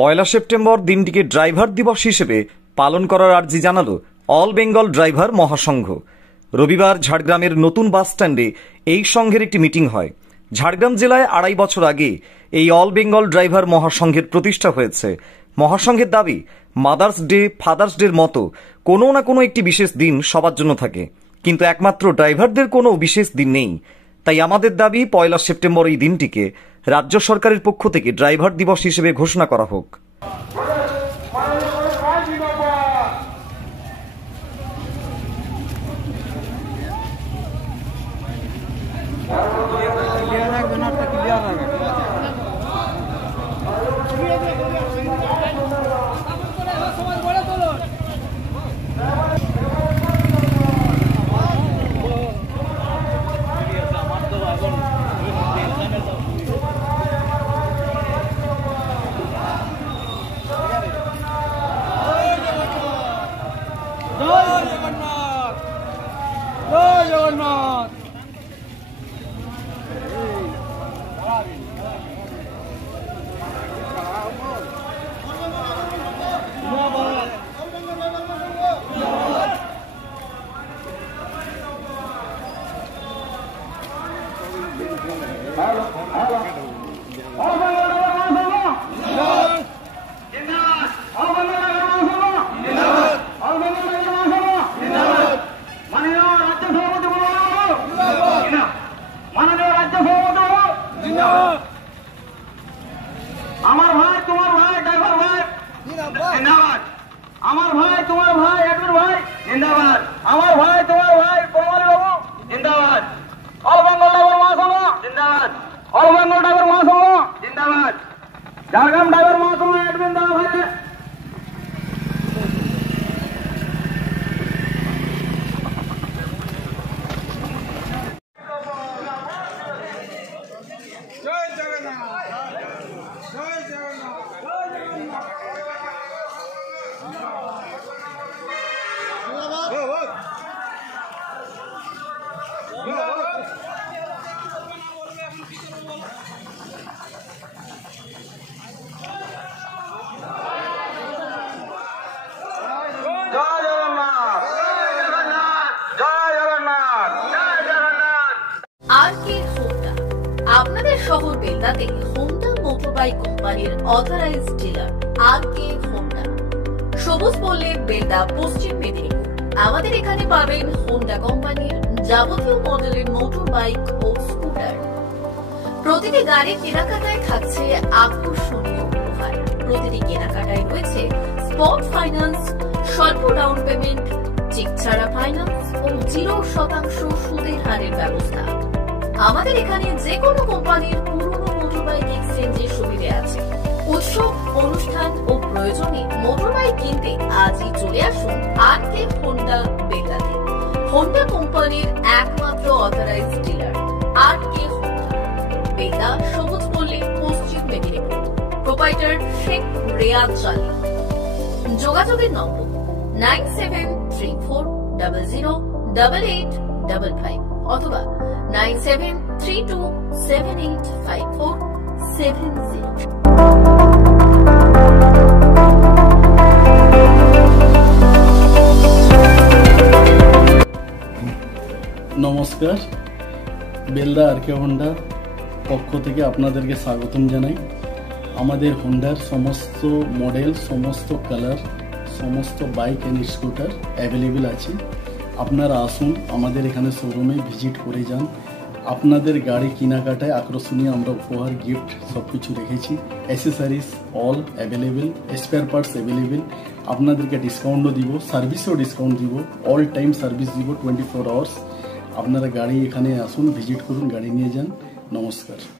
পয়লা September দিনটিকে driver দিবস হিসেবে পালন করার আর্জি জানালো অল বেঙ্গল ড্রাইভার মহাসংঘ। রবিবার ঝাড়গ্রামের নতুন বাস স্ট্যান্ডে এই সংঘের একটি মিটিং হয়। ঝাড়গ্রাম জেলায় ২.৫ বছর আগে এই অল বেঙ্গল ড্রাইভার মহাসংঘের প্রতিষ্ঠা হয়েছে। মহাসংঘের দাবি, মাদার্স ডে, ফাদার্স ডের মতো কোনো না কোনো একটি বিশেষ দিন সবার জন্য থাকে, কিন্তু একমাত্র ড্রাইভারদের কোনো বিশেষ দিন নেই। তাই আমাদের দাবি, পয়লা সেপ্টেম্বর এই দিনটিকে রাজ্য সরকারের পক্ষ থেকে ড্রাইভার দিবস হিসেবে ঘোষণা করা হোক। আমার ভাই, তোমার ভাই, ড্রাইভার ভাই জিন্দাবাদ। আমার ভাই, তোমার ভাই, অ্যাডমিন ভাই জিন্দাবাদ। আমার ভাই, তোমার ভাই, প্রমালী বাবু জিন্দাবাদ। অল বেঙ্গল ড্রাইভার মহাসংঘ জিন্দাবাদ। অল বেঙ্গল ড্রাইভার মহাসংঘ জিন্দাবাদ। ঝাড়গ্রাম ড্রাইভার মহাসংঘ অ্যাডমিন দেওয়া ভাই। আপনাদের শহর বেলদাতে হোন্ডা মোটরবাইক কোম্পানির অথরাইজড ডিলার আর.কে. হোন্ডা। সবুজ বললে বেলদা, পশ্চিম মেদিনীপুর। আমাদের এখানে পাবেন হোন্ডা কোম্পানির যাবতীয় মডেলের মোটর বাইক ও স্কুটার। প্রতিটি গাড়ি কেনাকাটায় থাকছে আকর্ষণীয় উপহার। প্রতিটি কেনাকাটায় রয়েছে স্পট ফাইন্যান্স, স্বল্প ডাউন পেমেন্ট, চেক ছাড়া ফাইন্যান্স ও 0% সুদের হারের ব্যবস্থা। আমাদের এখানে যে কোনো কোম্পানির পুরনো মোটরবাইক এক্সচেঞ্জের সুবিধা আছে। উৎসব, অনুষ্ঠান ও প্রয়োজনে মোটরবাইক কিনতে আজই চলে আসুন আর.কে. হোন্ডা বেলদাতে। হোন্ডা কোম্পানির একমাত্র authorised dealer R K. Honda, Belda, সবুজ পল্লী, পশ্চিম মেদিনীপুর। প্রোপাইটার শেখ রেয়াদ চালি। যোগাযোগের নম্বর 9734008855 অথবা 9732785470। নমস্কার, বেলদা আর.কে. হোন্ডা পক্ষ থেকে আপনাদেরকে স্বাগতম জানাই। আমাদের হোন্ডার সমস্ত মডেল, সমস্ত কালার, সমস্ত বাইক অ্যান্ড স্কুটার অ্যাভেলেবেল আছে। আপনারা আসুন, আমাদের এখানে শোরুমে ভিজিট করে যান। আপনাদের গাড়ি কেনাকাটায় আকর্ষণীয় আমরা উপহার, গিফট সব কিছু রেখেছি। Accessories all available, spare parts available. আপনাদেরকে ডিসকাউন্টও দিব, সার্ভিসেও ডিসকাউন্ট দিব, অল টাইম সার্ভিস দিব 24 আওয়ার্স। আপনারা গাড়ি এখানে আসুন, ভিজিট করুন, গাড়ি নিয়ে যান। নমস্কার।